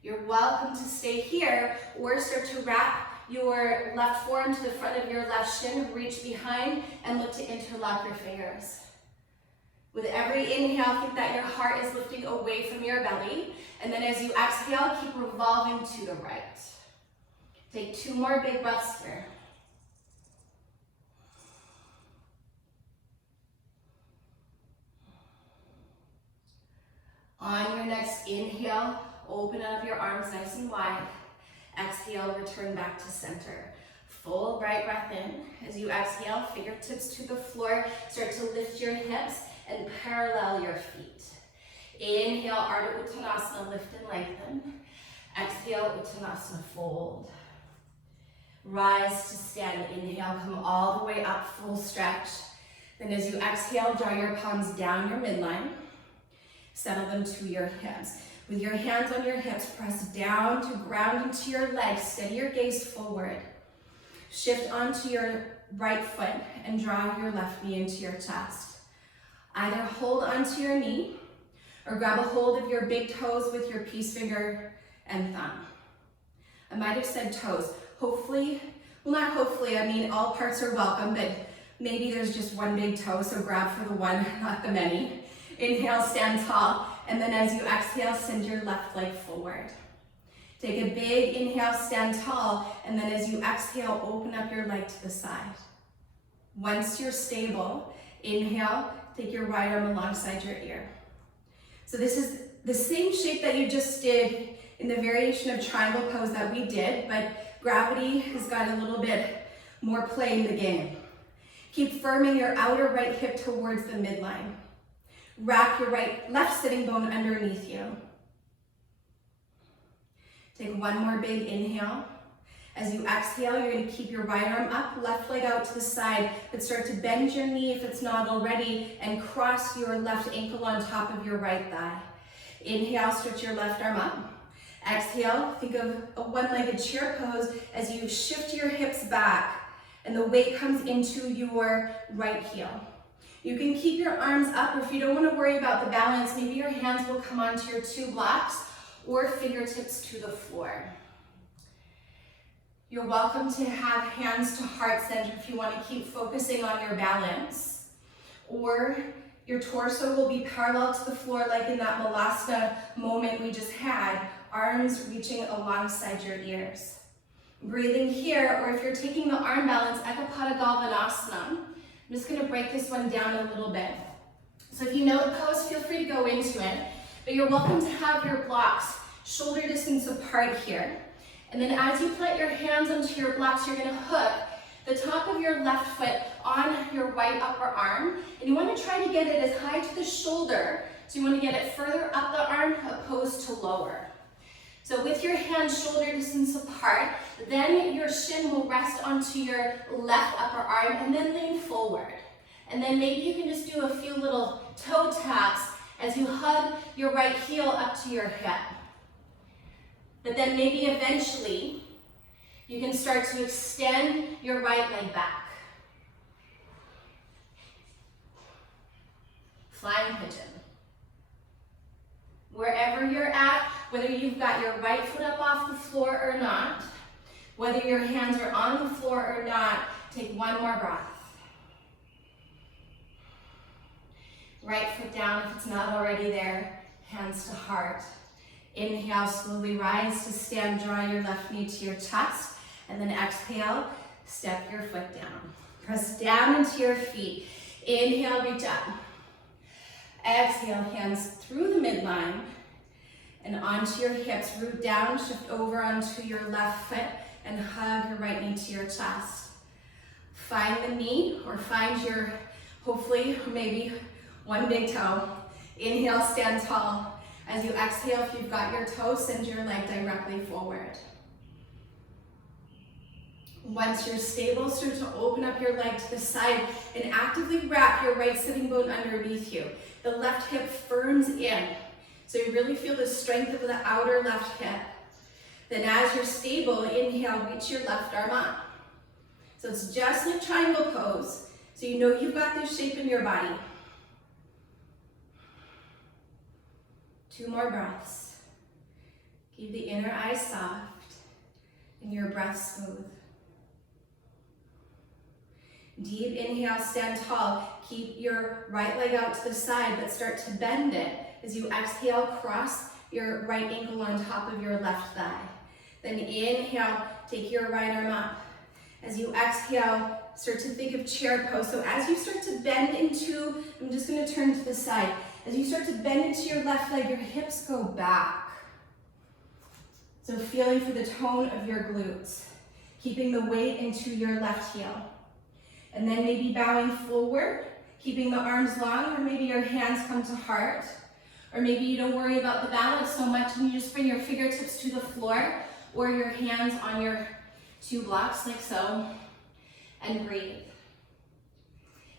You're welcome to stay here or start to wrap your left forearm to the front of your left shin, reach behind, and look to interlock your fingers. With every inhale, think that your heart is lifting away from your belly, and then as you exhale, keep revolving to the right. Take 2 more big breaths here. On your next inhale, open up your arms nice and wide. Exhale, return back to center. Full right breath in. As you exhale, fingertips to the floor. Start to lift your hips and parallel your feet. Inhale, Ardha Uttanasana, lift and lengthen. Exhale, Uttanasana, fold. Rise to stand. Inhale, come all the way up, full stretch. Then as you exhale, draw your palms down your midline. Settle them to your hips. With your hands on your hips, press down to ground into your legs. Steady your gaze forward. Shift onto your right foot and draw your left knee into your chest. Either hold onto your knee or grab a hold of your big toes with your peace finger and thumb. I might have said toes. Hopefully, well, not hopefully, I mean all parts are welcome, but maybe there's just one big toe, so grab for the one, not the many. Inhale, stand tall, and then as you exhale, send your left leg forward. Take a big inhale, stand tall, and then as you exhale, open up your leg to the side. Once you're stable, inhale, take your right arm alongside your ear. So this is the same shape that you just did in the variation of triangle pose that we did, but gravity has got a little bit more play in the game. Keep firming your outer right hip towards the midline. Wrap your left sitting bone underneath you. Take one more big inhale. As you exhale, you're going to keep your right arm up, left leg out to the side, but start to bend your knee if it's not already, and cross your left ankle on top of your right thigh. Inhale, stretch your left arm up. Exhale, think of a one-legged chair pose as you shift your hips back and the weight comes into your right heel. You can keep your arms up, or if you don't want to worry about the balance, maybe your hands will come onto your 2 blocks or fingertips to the floor. You're welcome to have hands to heart center if you want to keep focusing on your balance. Or your torso will be parallel to the floor like in that Malasana moment we just had, arms reaching alongside your ears. Breathing here, or if you're taking the arm balance, Ekapada Galvanasana. I'm just going to break this one down a little bit. So if you know the pose, feel free to go into it, but you're welcome to have your blocks shoulder distance apart here. And then as you put your hands onto your blocks, you're going to hook the top of your left foot on your right upper arm, and you want to try to get it as high to the shoulder, so you want to get it further up the arm opposed to lower. So with your hands shoulder distance apart, then your shin will rest onto your left upper arm and then lean forward. And then maybe you can just do a few little toe taps as you hug your right heel up to your hip. But then maybe eventually you can start to extend your right leg back. Flying pigeon. Wherever you're at, whether you've got your right foot up off the floor or not, whether your hands are on the floor or not, take one more breath. Right foot down if it's not already there, hands to heart. Inhale, slowly rise to stand, draw your left knee to your chest, and then exhale, step your foot down. Press down into your feet. Inhale, reach up. Exhale, hands through the midline and onto your hips. Root down, shift over onto your left foot and hug your right knee to your chest. Find the knee, or find your, hopefully, maybe one big toe. Inhale, stand tall. As you exhale, if you've got your toe, send your leg directly forward. Once you're stable, start to open up your leg to the side and actively wrap your right sitting bone underneath you. The left hip firms in, so you really feel the strength of the outer left hip. Then as you're stable, inhale, reach your left arm up. So it's just like triangle pose, so you know you've got this shape in your body. 2 more breaths. Keep the inner eye soft and your breath smooth. Deep inhale, stand tall. Keep your right leg out to the side, but start to bend it. As you exhale, cross your right ankle on top of your left thigh. Then inhale, take your right arm up. As you exhale, start to think of chair pose. So as you start to bend into, I'm just gonna turn to the side. As you start to bend into your left leg, your hips go back. So feeling for the tone of your glutes. Keeping the weight into your left heel. And then maybe bowing forward, keeping the arms long, or maybe your hands come to heart. Or maybe you don't worry about the balance so much and you just bring your fingertips to the floor or your hands on your two blocks like so, and breathe.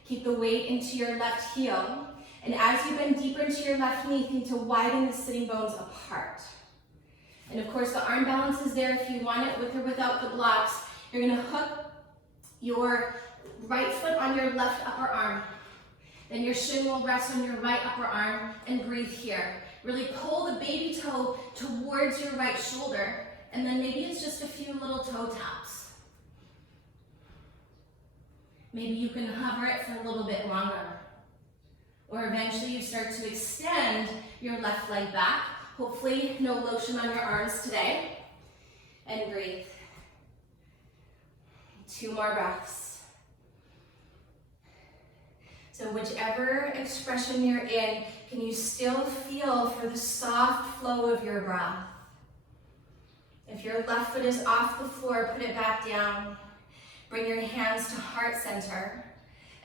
Keep the weight into your left heel. And as you bend deeper into your left knee, think to widen the sitting bones apart. And of course, the arm balance is there if you want it with or without the blocks. You're gonna hook your right foot on your left upper arm. Then your shin will rest on your right upper arm and breathe here. Really pull the baby toe towards your right shoulder, and then maybe it's just a few little toe taps. Maybe you can hover it for a little bit longer. Or eventually you start to extend your left leg back. Hopefully no lotion on your arms today. And breathe. 2 more breaths. So whichever expression you're in, can you still feel for the soft flow of your breath? If your left foot is off the floor, put it back down. Bring your hands to heart center.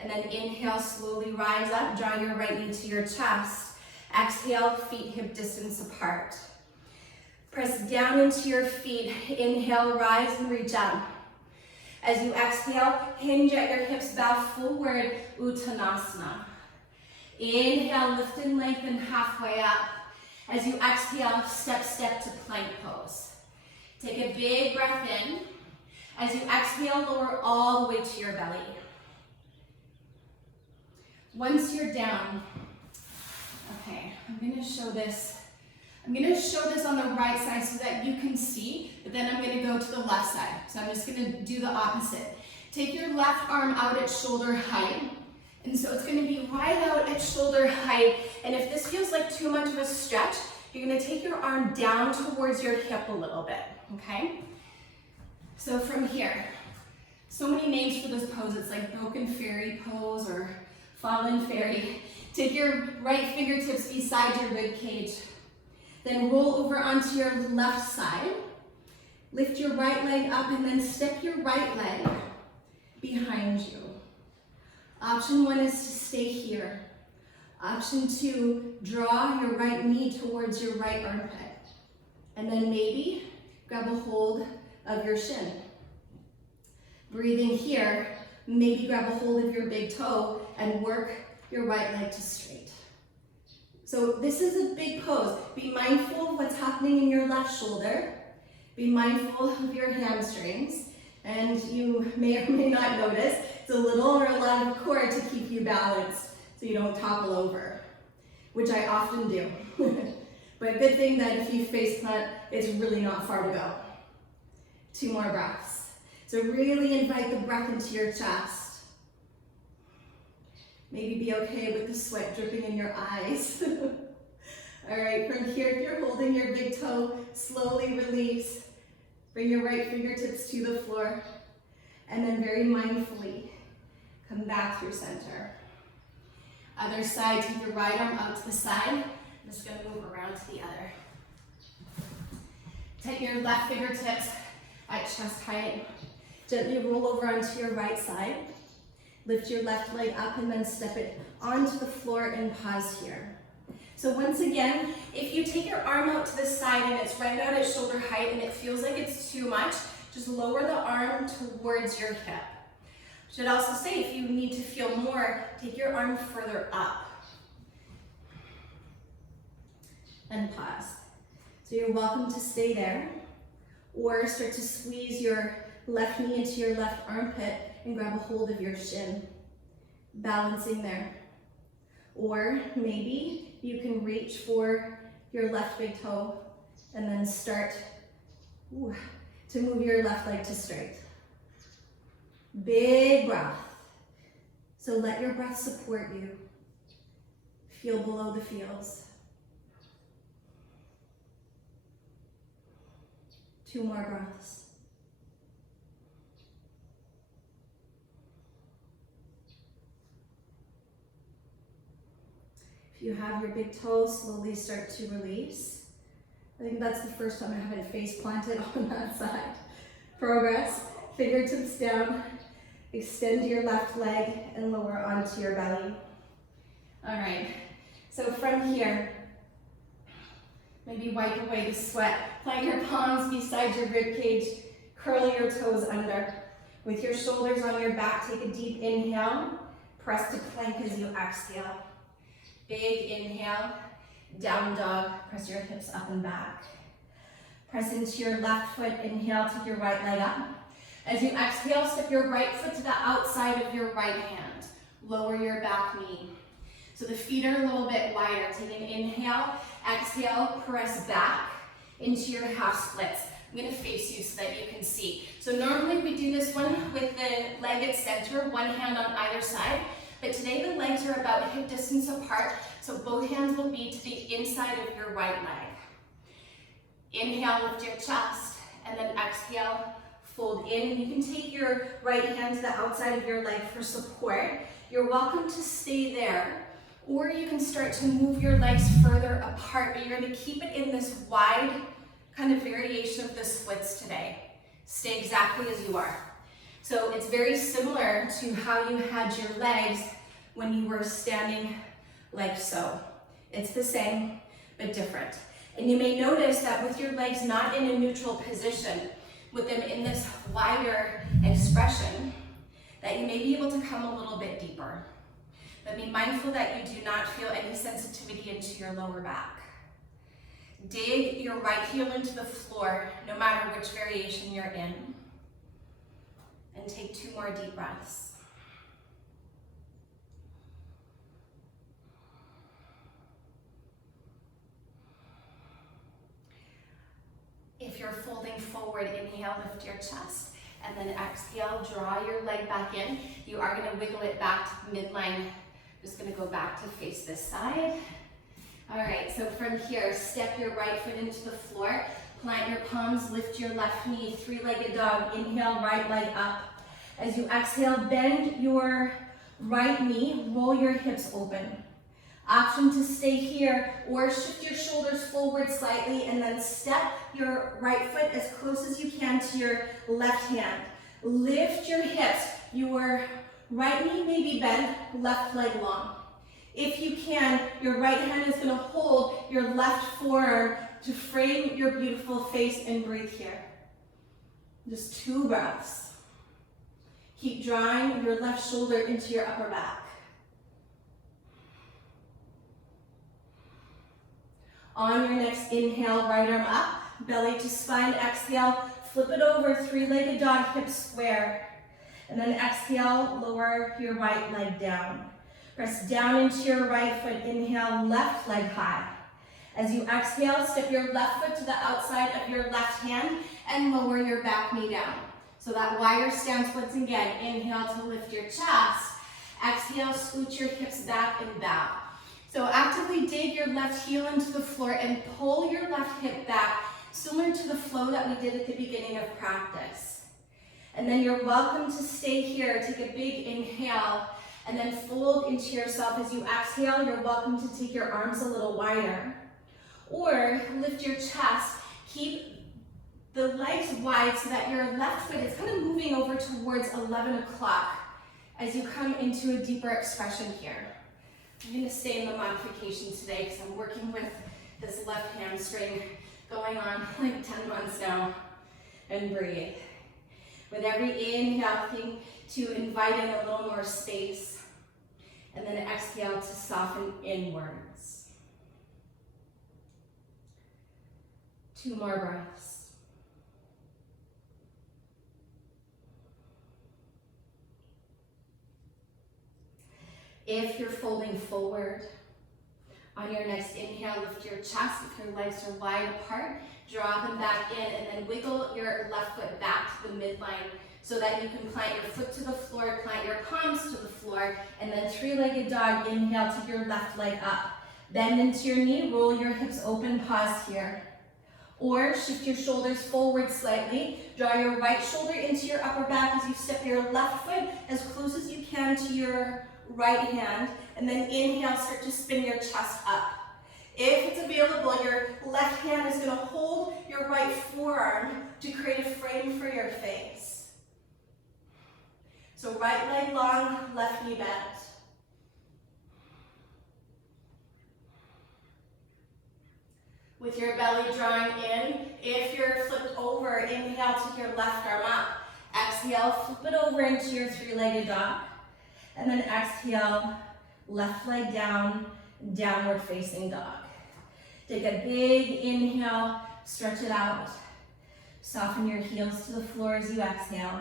And then inhale, slowly rise up, draw your right knee to your chest. Exhale, feet hip distance apart. Press down into your feet. Inhale, rise and reach up. As you exhale, hinge at your hips, bow forward, Uttanasana. Inhale, lift and lengthen halfway up. As you exhale, step to plank pose. Take a big breath in. As you exhale, lower all the way to your belly. Once you're down, okay, I'm gonna show this on the right side so that you can see, but then I'm gonna go to the left side. So I'm just gonna do the opposite. Take your left arm out at shoulder height. And so it's gonna be right out at shoulder height. And if this feels like too much of a stretch, you're gonna take your arm down towards your hip a little bit, okay? So from here, so many names for this pose. It's like broken fairy pose or fallen fairy. Take your right fingertips beside your rib cage. Then roll over onto your left side. Lift your right leg up and then step your right leg behind you. Option 1 is to stay here. Option 2, draw your right knee towards your right armpit. And then maybe grab a hold of your shin. Breathing here, maybe grab a hold of your big toe and work your right leg to straight. So this is a big pose. Be mindful of what's happening in your left shoulder. Be mindful of your hamstrings. And you may or may not notice, it's a little or a lot of core to keep you balanced so you don't topple over, which I often do. But good thing that if you face plant, it's really not far to go. 2 more breaths. So really invite the breath into your chest. Maybe be okay with the sweat dripping in your eyes. All right, from here, if you're holding your big toe, slowly release. Bring your right fingertips to the floor. And then very mindfully, come back through center. Other side, take your right arm out to the side. I'm just gonna move around to the other. Take your left fingertips at chest height. Gently roll over onto your right side. Lift your left leg up and then step it onto the floor and pause here. So once again, if you take your arm out to the side and it's right out at shoulder height and it feels like it's too much, just lower the arm towards your hip. Should also say if you need to feel more, take your arm further up. And pause. So you're welcome to stay there or start to squeeze your left knee into your left armpit and grab a hold of your shin, balancing there. Or maybe you can reach for your left big toe and then start to move your left leg to straight. Big breath. So let your breath support you. Feel below the feels. 2 more breaths. If you have your big toes, slowly start to release. I think that's the first time I haven't face planted on that side. Progress, fingertips down. Extend your left leg and lower onto your belly. All right, so from here, maybe wipe away the sweat. Plant your palms beside your rib cage. Curl your toes under. With your shoulders on your back, take a deep inhale. Press to plank as you exhale. Big inhale, down dog. Press your hips up and back. Press into your left foot. Inhale, take your right leg up. As you exhale, step your right foot to the outside of your right hand. Lower your back knee. So the feet are a little bit wider. Take an inhale, exhale, press back into your half splits. I'm gonna face you so that you can see. So normally we do this one with the leg at center, one hand on either side, but today the legs are about hip distance apart, so both hands will be to the inside of your right leg. Inhale, lift your chest, and then exhale, fold in. You can take your right hand to the outside of your leg for support. You're welcome to stay there, or you can start to move your legs further apart, but you're gonna keep it in this wide kind of variation of the splits today. Stay exactly as you are. So it's very similar to how you had your legs when you were standing like so. It's the same, but different. And you may notice that with your legs not in a neutral position, with them in this wider expression, that you may be able to come a little bit deeper. But be mindful that you do not feel any sensitivity into your lower back. Dig your right heel into the floor, no matter which variation you're in. And take 2 more deep breaths. If you're folding forward, inhale, lift your chest, and then exhale, draw your leg back in. You are gonna wiggle it back to midline. Just gonna go back to face this side. All right, so from here, step your right foot into the floor, plant your palms, lift your left knee, 3-legged dog. Inhale, right leg up. As you exhale, bend your right knee, roll your hips open. Option to stay here or shift your shoulders forward slightly and then step your right foot as close as you can to your left hand. Lift your hips. Your right knee may be bent, left leg long. If you can, your right hand is going to hold your left forearm to frame your beautiful face and breathe here. Just 2 breaths. Keep drawing your left shoulder into your upper back. On your next inhale, right arm up, belly to spine, exhale, flip it over, 3-legged dog, hips square. And then exhale, lower your right leg down. Press down into your right foot, inhale, left leg high. As you exhale, step your left foot to the outside of your left hand and lower your back knee down. So that wider stance once again, inhale to lift your chest, exhale, scoot your hips back and bow. So actively dig your left heel into the floor and pull your left hip back, similar to the flow that we did at the beginning of practice. And then you're welcome to stay here. Take a big inhale and then fold into yourself. As you exhale, you're welcome to take your arms a little wider. Or lift your chest. Keep the legs wide so that your left foot is kind of moving over towards 11 o'clock as you come into a deeper expression here. I'm going to stay in the modification today because I'm working with this left hamstring going on like 10 months now. And breathe. With every inhale, think to invite in a little more space. And then exhale to soften inwards. 2 more breaths. If you're folding forward, on your next inhale, lift your chest. If your legs are wide apart, draw them back in and then wiggle your left foot back to the midline so that you can plant your foot to the floor, plant your palms to the floor, and then three-legged dog. Inhale, take your left leg up. Bend into your knee, roll your hips open, pause here. Or shift your shoulders forward slightly. Draw your right shoulder into your upper back as you step your left foot as close as you can to your right hand. And then inhale, start to spin your chest up. If it's available, your left hand is going to hold your right forearm to create a frame for your face. So right leg long, left knee bent. With your belly drawing in, if you're flipped over, inhale, take your left arm up. Exhale, flip it over into your three-legged dog. And then exhale, left leg down, downward facing dog. Take a big inhale, stretch it out. Soften your heels to the floor as you exhale.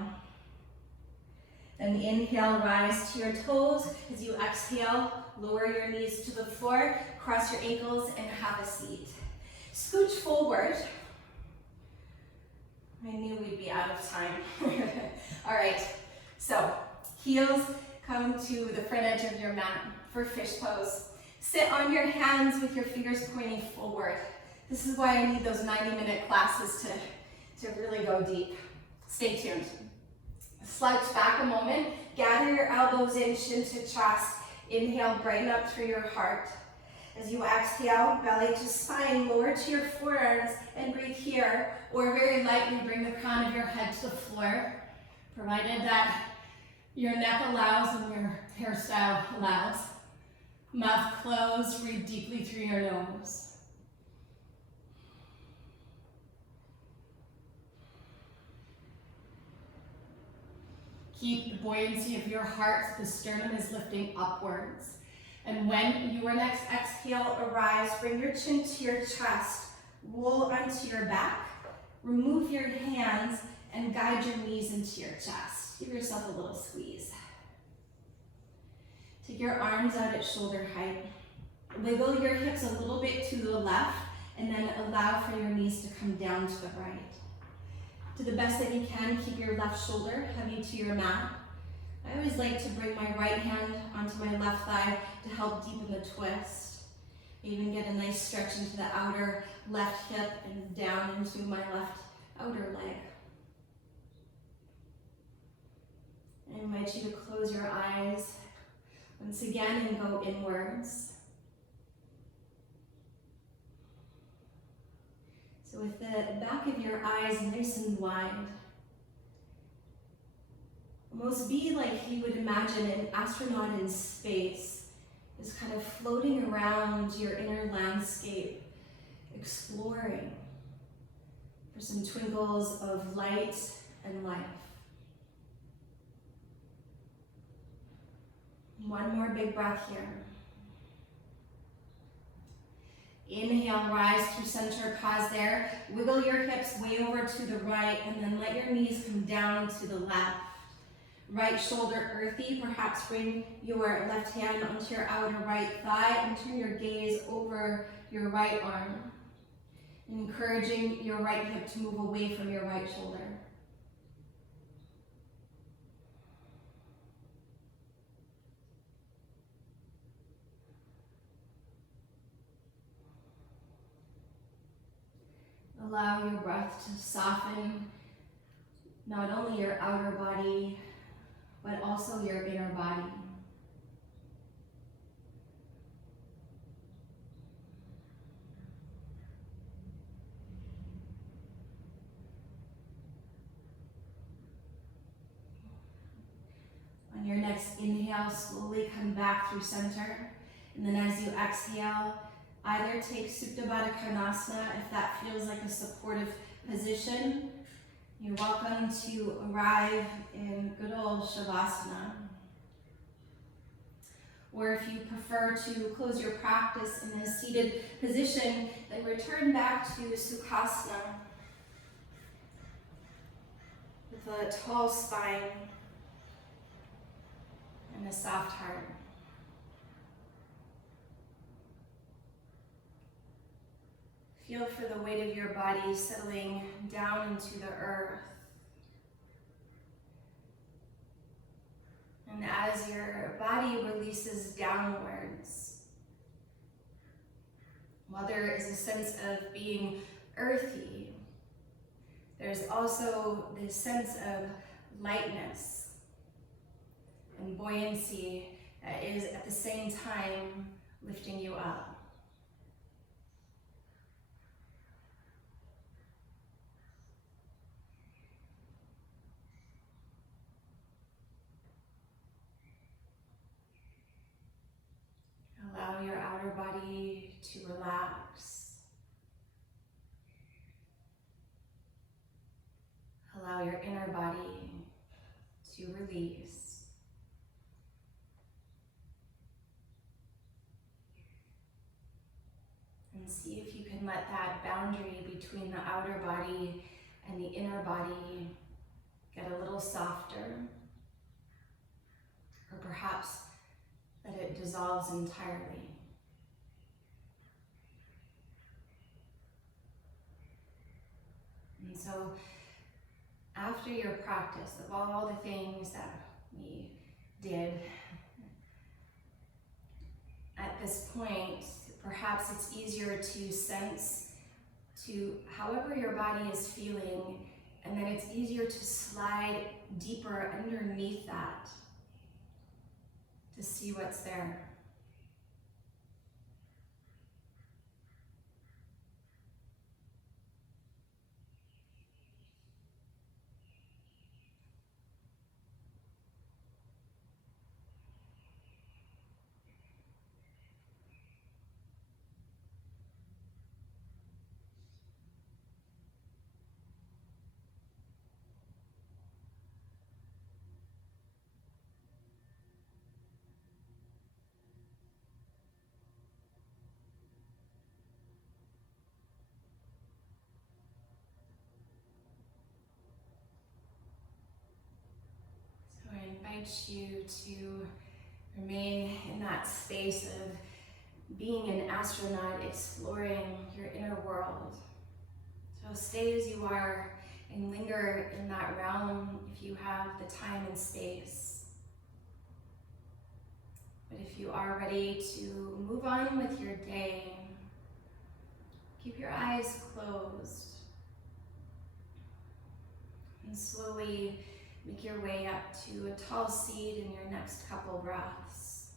Then inhale, rise to your toes. As you exhale, lower your knees to the floor, cross your ankles, and have a seat. Scooch forward. I knew we'd be out of time. All right, so heels come to the front edge of your mat for fish pose. Sit on your hands with your fingers pointing forward. This is why I need those 90-minute classes to really go deep. Stay tuned. Slouch back a moment. Gather your elbows in, chin to chest. Inhale, brighten up through your heart. As you exhale, belly to spine, lower to your forearms, and breathe here. Or very lightly bring the crown of your head to the floor, provided that your neck allows and your hairstyle allows. Mouth closed, breathe deeply through your nose. Keep the buoyancy of your heart, the sternum is lifting upwards. And when your next exhale arrives, bring your chin to your chest, roll onto your back, remove your hands, and guide your knees into your chest. Give yourself a little squeeze. Take your arms out at shoulder height. Wiggle your hips a little bit to the left, and then allow for your knees to come down to the right. To the best that you can, keep your left shoulder heavy to your mat. I always like to bring my right hand onto my left thigh to help deepen the twist. Even get a nice stretch into the outer left hip and down into my left outer leg. I invite you to close your eyes once again and go inwards. So with the back of your eyes nice and wide, almost be like you would imagine an astronaut in space is kind of floating around your inner landscape, exploring for some twinkles of light and life. One more big breath here. Inhale, rise through center, pause there. Wiggle your hips way over to the right, and then let your knees come down to the left. Right shoulder earthy, perhaps bring your left hand onto your outer right thigh and turn your gaze over your right arm, encouraging your right hip to move away from your right shoulder. Allow your breath to soften not only your outer body, but also your inner body. On your next inhale, slowly come back through center. And then as you exhale, either take Supta Baddha Konasana if that feels like a supportive position. You're welcome to arrive in good old Shavasana. Or if you prefer to close your practice in a seated position, then return back to Sukhasana with a tall spine and a soft heart. Feel for the weight of your body settling down into the earth. And as your body releases downwards, while there is a sense of being earthy, there's also this sense of lightness and buoyancy that is at the same time lifting you up. Allow your outer body to relax. Allow your inner body to release. And see if you can let that boundary between the outer body and the inner body get a little softer, or perhaps that it dissolves entirely. And so after your practice of all the things that we did, at this point, perhaps it's easier to sense to however your body is feeling, and then it's easier to slide deeper underneath that to see what's there. I invite you to remain in that space of being an astronaut, exploring your inner world. So stay as you are and linger in that realm if you have the time and space. But if you are ready to move on with your day, keep your eyes closed and slowly make your way up to a tall seat in your next couple breaths.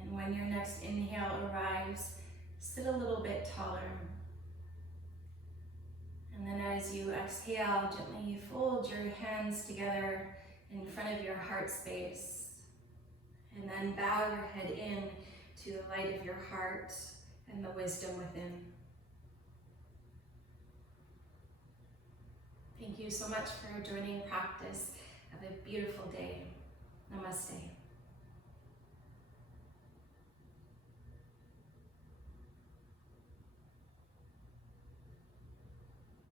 And when your next inhale arrives, sit a little bit taller. And then as you exhale, gently fold your hands together in front of your heart space, and then bow your head in to the light of your heart and the wisdom within. Thank you so much for joining practice. Have a beautiful day. Namaste.